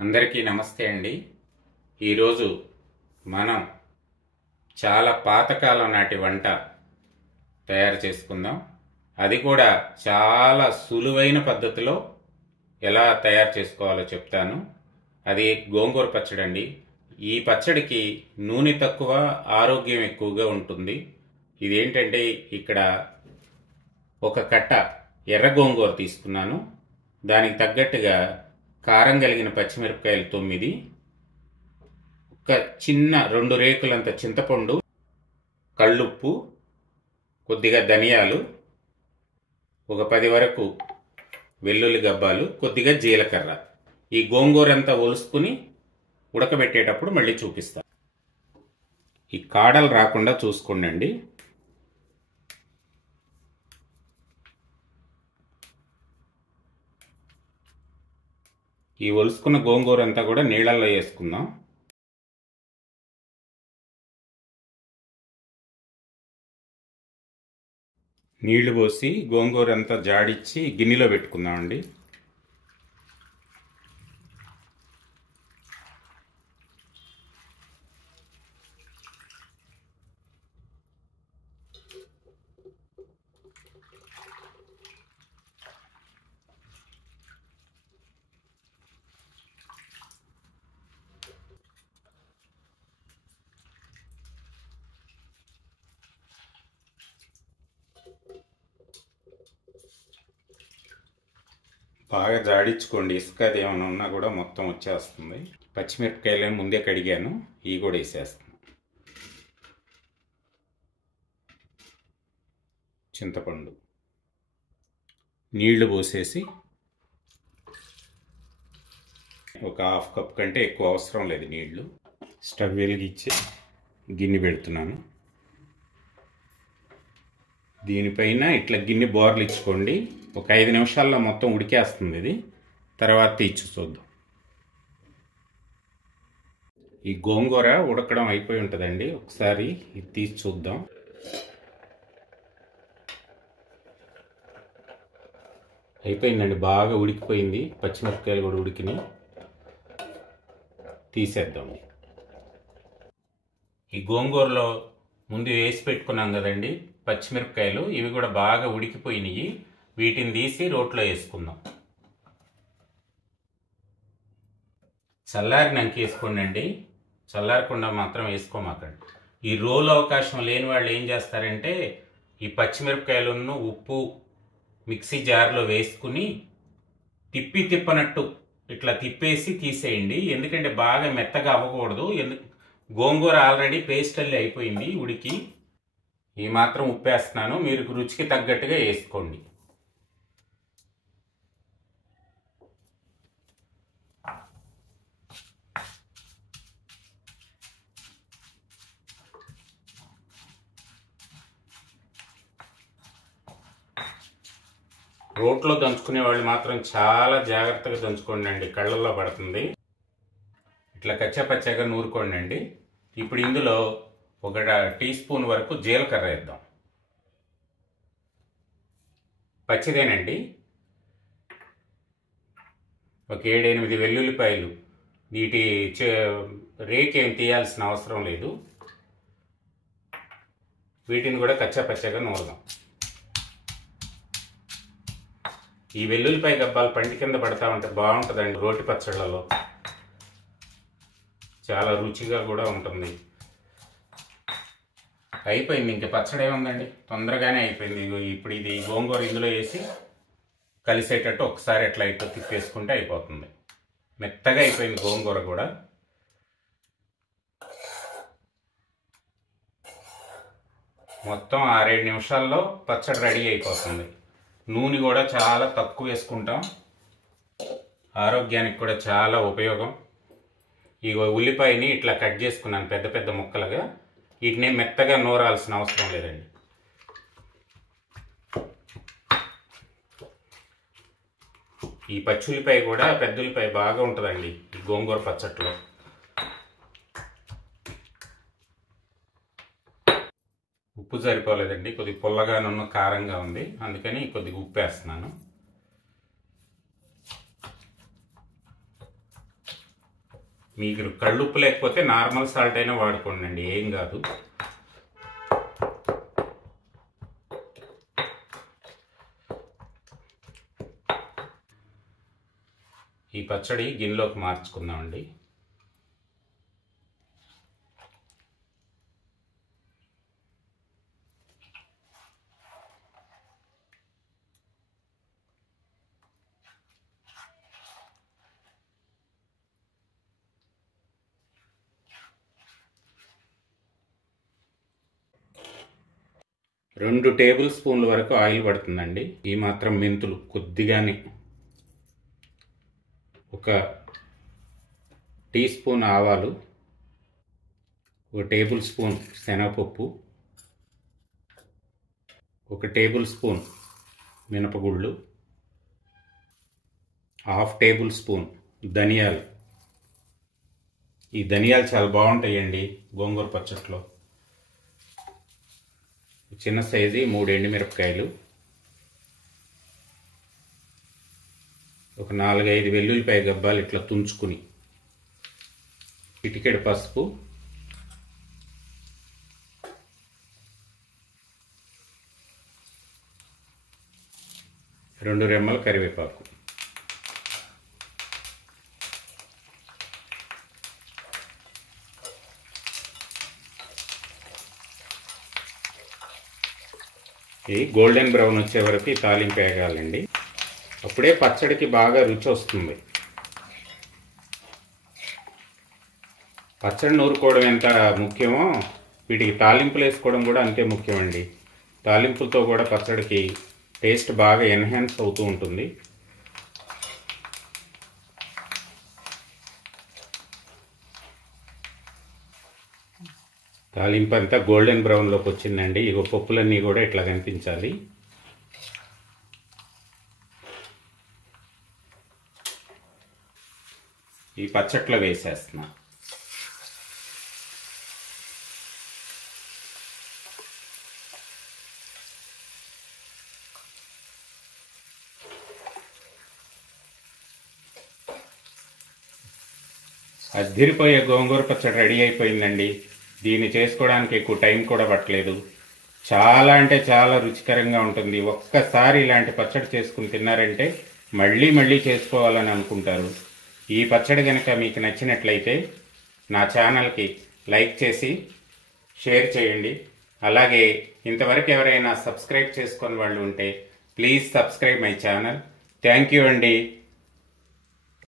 అందరికీ నమస్తే అండి. ఈరోజు మనం చాలా పాతకాలం నాటి వంట తయారు చేసుకుందాం. అది కూడా చాలా సులువైన పద్ధతిలో ఎలా తయారు చేసుకోవాలో చెప్తాను. అది గోంగూర పచ్చడి అండి. ఈ పచ్చడికి నూనె తక్కువ, ఆరోగ్యం ఎక్కువగా ఉంటుంది. ఇదేంటంటే ఇక్కడ ఒక కట్ట ఎర్ర గోంగూర తీసుకున్నాను. దానికి తగ్గట్టుగా కారం కలిగిన పచ్చిమిరపకాయలు 9, ఒక చిన్న 2 రేకులంత చింతపండు, కళ్ళుప్పు, కొద్దిగా ధనియాలు, ఒక 10 వరకు వెల్లుల్లి గబ్బాలు, కొద్దిగా జీలకర్ర. ఈ గోంగూర అంతా ఒలుసుకుని ఉడకబెట్టేటప్పుడు మళ్ళీ చూపిస్తాను. ఈ కాడలు రాకుండా చూసుకోండి. ఈ ఒలుసుకున్న గోంగూర అంతా కూడా నీళ్ళల్లో వేసుకుందాం. నీళ్లు పోసి గోంగూర అంతా జాడిచ్చి గిన్నెలో పెట్టుకుందాం అండి. బాగా జాడించుకోండి, ఇసుక అది ఏమైనా ఉన్నా కూడా మొత్తం వచ్చేస్తుంది. పచ్చిమిరపకాయలు ముందే కడిగాను, ఇవి కూడా వేసేస్తాను. చింతపండు, నీళ్లు పోసేసి ఒక 1/2 కప్ కంటే ఎక్కువ అవసరం లేదు నీళ్లు. స్టవ్ వెలిగించి గిన్నె పెడుతున్నాను. దీనిపైన ఇట్లా గిన్నె బోర్లు ఇచ్చుకోండి. ఒక 5 నిమిషాల్లో మొత్తం ఉడికేస్తుంది. ఇది తర్వాత తీసి చూద్దాం. ఈ గోంగూర ఉడకడం అయిపోయి ఉంటుందండి. ఒకసారి ఇది తీసి చూద్దాం. అయిపోయిందండి, బాగా ఉడికిపోయింది. పచ్చిమిరపకాయలు కూడా ఉడికినాయి. తీసేద్దాం. ఈ గోంగూరలో ముందు వేసి పెట్టుకున్నాం కదండి పచ్చిమిరపకాయలు, ఇవి కూడా బాగా ఉడికిపోయినాయి. వీటిని తీసి రోట్లో వేసుకుందాం. చల్లారినాక వేసుకోండి, చల్లారకుండా మాత్రం వేసుకోమాకండి. ఈ రోలు అవకాశం లేని వాళ్ళు ఏం చేస్తారంటే ఈ పచ్చిమిరపకాయలను ఉప్పు మిక్సీ జార్లో వేసుకుని తిప్పనట్టు ఇట్లా తిప్పేసి తీసేయండి. ఎందుకంటే బాగా మెత్తగా అవ్వకూడదు. గోంగూర ఆల్రెడీ పేస్ట్ అల్లి అయిపోయింది ఉడికి. ఈ మాత్రం ఉప్పు వేస్తున్నాను, మీరు రుచికి తగ్గట్టుగా వేసుకోండి. రోట్లో దంచుకునే వాళ్ళు మాత్రం చాలా జాగ్రత్తగా దంచుకోండి అండి, కళ్ళల్లో పడుతుంది. ఇట్లా కచ్చాపచ్చాగా నూరుకోండి అండి. ఇప్పుడు ఇందులో 1 టీ స్పూన్ వరకు జీలకర్ర వేద్దాం. పచ్చిదేనండి. ఒక 7-8 వెల్లుల్లిపాయలు. వీటి రేకేం తీయాల్సిన అవసరం లేదు. వీటిని కూడా కచ్చాపచ్చాగా నూరుదాం. ఈ వెల్లుల్లిపాయ గబ్బాలు పంటి కింద పడతా ఉంటే బాగుంటుందండి రోటి పచ్చళ్ళలో. చాలా రుచిగా కూడా ఉంటుంది. అయిపోయింది, ఇంక పచ్చడి ఏముందండి, తొందరగానే అయిపోయింది. ఇప్పుడు ఇది గోంగూర ఇందులో వేసి కలిసేటట్టు ఒకసారి ఎట్లా ఇట్లా తిప్పేసుకుంటే అయిపోతుంది. మెత్తగా అయిపోయింది గోంగూర కూడా. మొత్తం 6-7 నిమిషాల్లో పచ్చడి రెడీ అయిపోతుంది. నూనె కూడా చాలా తక్కువ వేసుకుంటాం, ఆరోగ్యానికి కూడా చాలా ఉపయోగం. ఈ ఉల్లిపాయని ఇట్లా కట్ చేసుకున్నాను పెద్ద పెద్ద ముక్కలుగా. వీటిని మెత్తగా నూరాల్సిన అవసరం లేదండి. ఈ పచ్చుల్లిపాయ కూడా పెద్ద ఉల్లిపాయ బాగా ఉంటుందండి ఈ గోంగూర పచ్చట్లో. ఉప్పు సరిపోలేదండి, కొద్దిగా పుల్లగానున్న కారంగా ఉంది, అందుకని కొద్దిగా ఉప్పు వేస్తున్నాను. మీకు కళ్ళుప్పు లేకపోతే నార్మల్ సాల్ట్ అయినా వాడుకోండి, ఏం కాదు. ఈ పచ్చడి గిన్నెలోకి మార్చుకుందామండి. రెండు టేబుల్ స్పూన్ల వరకు ఆయిల్ పడుతుందండి. ఈ మాత్రం మెంతులు కొద్దిగానే, ఒక టీ స్పూన్ ఆవాలు, ఒక టేబుల్ స్పూన్ శనగపప్పు, ఒక టేబుల్ స్పూన్ మినపగుళ్ళు, హాఫ్ టేబుల్ స్పూన్ ధనియాలు. ఈ ధనియాలు చాలా బాగుంటాయండి గోంగూర పచ్చట్లో. చిన్న సైజు 3 ఎండుమిరపకాయలు, ఒక 4-5 వెల్లుల్లిపాయ గబ్బాలు ఇట్లా తుంచుకుని, చిటికెడు పసుపు, రెండు రెమ్మల కరివేపాకు. ఇది గోల్డెన్ బ్రౌన్ వచ్చే వరకు ఈ తాలింపు వేగాలండి. అప్పుడే పచ్చడికి బాగా రుచి వస్తుంది. పచ్చడి నూరుకోవడం ఎంత ముఖ్యమో వీటికి తాలింపులు వేసుకోవడం కూడా అంతే ముఖ్యమండి. తాలింపులతో కూడా పచ్చడికి టేస్ట్ బాగా ఎన్హాన్స్ అవుతూ ఉంటుంది. తాలింపు అంతా గోల్డెన్ బ్రౌన్లోకి వచ్చిందండి. ఇగో పప్పులన్నీ కూడా ఇట్లా కనిపించాలి. ఈ పచ్చట్లో వేసేస్తున్నా. అద్దిరిపోయే గోంగూర పచ్చడి రెడీ అయిపోయిందండి. దీన్ని చేసుకోవడానికి ఎక్కువ టైం కూడా పట్టలేదు. చాలా అంటే చాలా రుచికరంగా ఉంటుంది. ఒక్కసారి ఇలాంటి పచ్చడి చేసుకుని తిన్నారంటే మళ్ళీ మళ్ళీ చేసుకోవాలని అనుకుంటారు. ఈ పచ్చడి కనుక మీకు నచ్చినట్లయితే నా ఛానల్కి లైక్ చేసి షేర్ చేయండి. అలాగే ఇంతవరకు ఎవరైనా సబ్స్క్రైబ్ చేసుకొని వాళ్ళు ఉంటే please subscribe my channel. Thank you అండి.